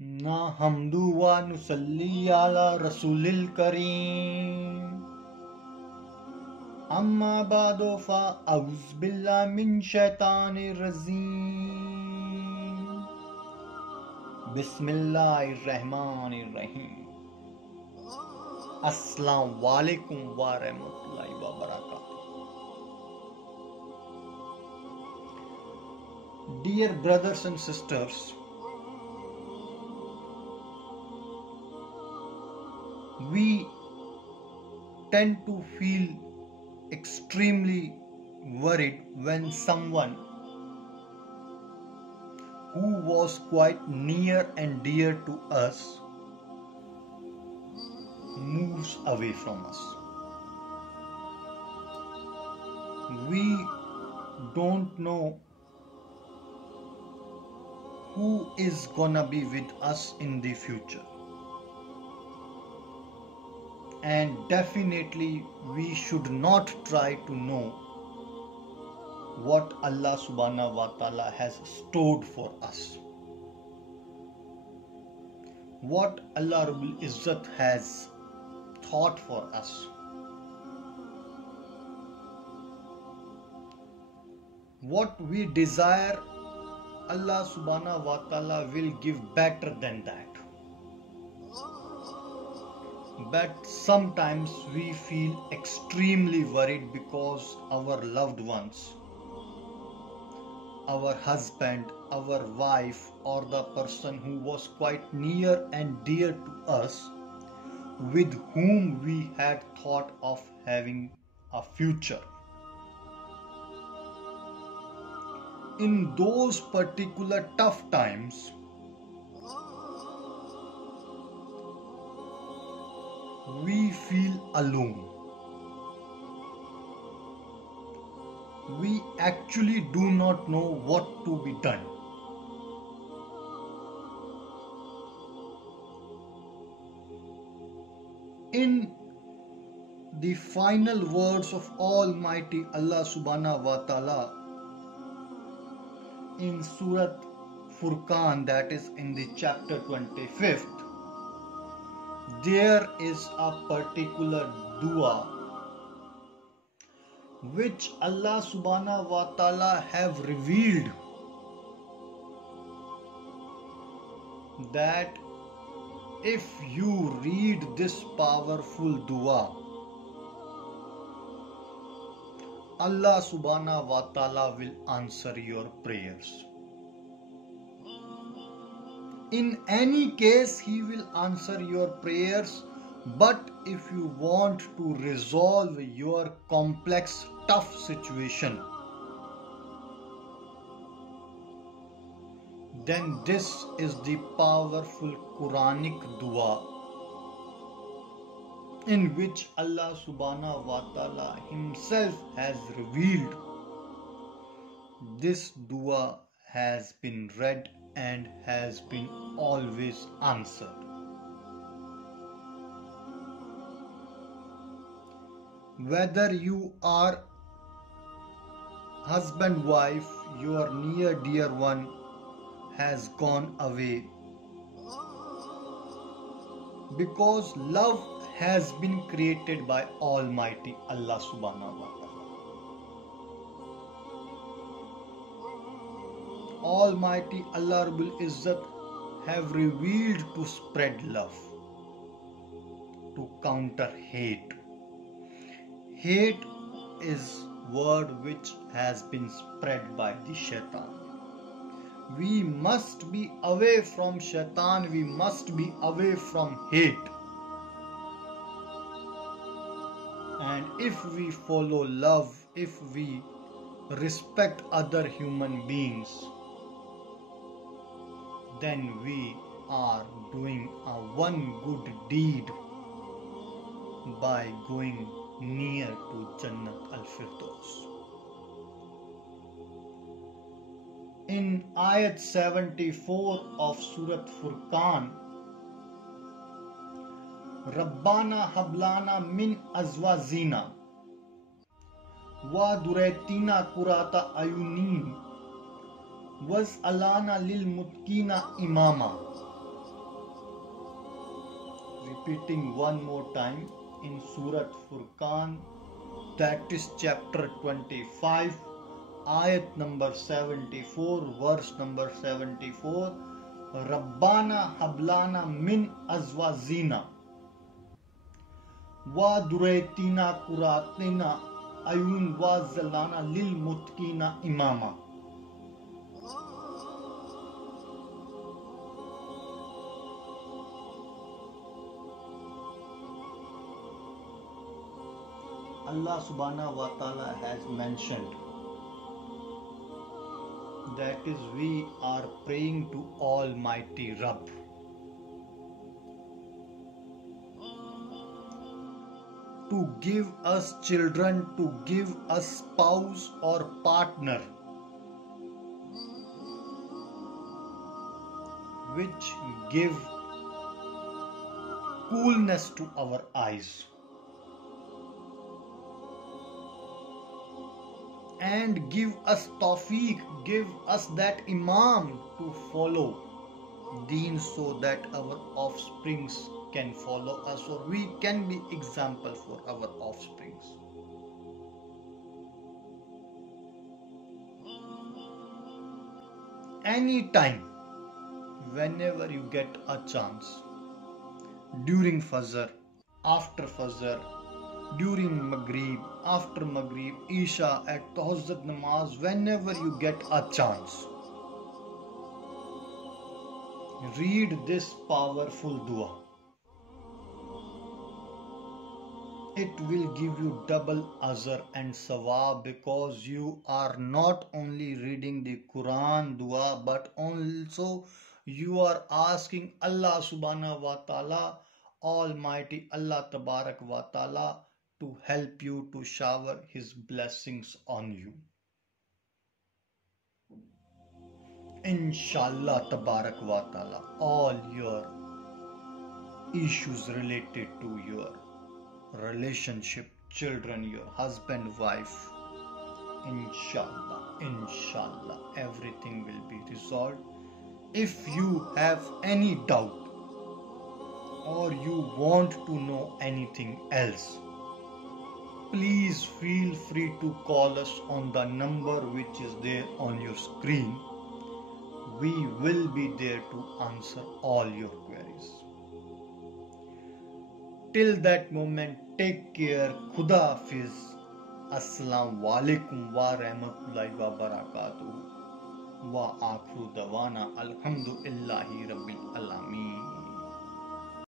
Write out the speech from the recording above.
ना हमदु व नुसल्ली अला रसूलिल करीम अम्मा बादो फा अऊज़ बिल्लाहि मिन शैतानिर रजीम बिस्मिल्लाहिर रहमानिर रहीम अस्सलाम वालेकुम व रहमतुल्लाहि व बरकातुहू। Dear brothers and sisters, we tend to feel extremely worried when someone who was quite near and dear to us moves away from us. We don't know who is gonna be with us in the future. And definitely we should not try to know what Allah subhanahu wa ta'ala has stored for us. What Allah Rabbul Izzat has thought for us. What we desire, Allah subhanahu wa ta'ala will give better than that. But sometimes we feel extremely worried because our loved ones, our husband, our wife, or the person who was quite near and dear to us, with whom we had thought of having a future. In those particular tough times, we feel alone. We actually do not know what to be done. In the final words of Almighty Allah subhanahu wa ta'ala in Surat Furqan, that is in the chapter 25th, there is a particular dua which Allah subhanahu wa ta'ala have revealed, that if you read this powerful dua, Allah subhanahu wa ta'ala will answer your prayers. In any case, He will answer your prayers, but if you want to resolve your complex, tough situation, then this is the powerful Quranic dua in which Allah subhanahu wa ta'ala Himself has revealed. This dua has been read and has been always answered. Whether you are husband, wife, your near dear one has gone away, because love has been created by Almighty Allah subhanahu wa ta'ala. Almighty Allah Rabbul Izzat have revealed to spread love, to counter hate. Hate is word which has been spread by the shaitan. We must be away from shaitan, we must be away from hate. And if we follow love, if we respect other human beings, then we are doing a one good deed by going near to Jannat al-Firdaus. In ayat 74 of Surat Furqan, Rabbana hablana min azwazina wa duraitina kurata ayunin was alana lil mutkina imama. repeating one more time in Surat Furqan, that is chapter 25, ayat number 74, verse number 74. Rabbana hablana min azwazina wa duretina kuratina ayun wa zalana lil mutkina imama. Allah subhanahu wa ta'ala has mentioned that is we are praying to Almighty Rabb to give us children, to give us spouse or partner which give coolness to our eyes and give us tawfiq, give us that imam to follow deen so that our offsprings can follow us or we can be example for our offsprings. Anytime, whenever you get a chance, during Fajr, after Fajr, during Maghrib, after Maghrib, Isha, at Tahajjud Namaz, whenever you get a chance, read this powerful dua. It will give you double azar and sawab because you are not only reading the Quran dua but also you are asking Allah subhanahu wa ta'ala, Almighty Allah tabarak wa ta'ala, to help you to shower His blessings on you. Inshallah tabarak wa ta'ala, all your issues related to your relationship, children, your husband, wife, inshallah, everything will be resolved. If you have any doubt or you want to know anything else, please feel free to call us on the number which is there on your screen. We will be there to answer all your queries. Till that moment, take care. Khuda Hafiz. Assalamu alaikum wa rahmatullahi wa barakatuh. Wa akhiru dawana alhamdulillahi rabbil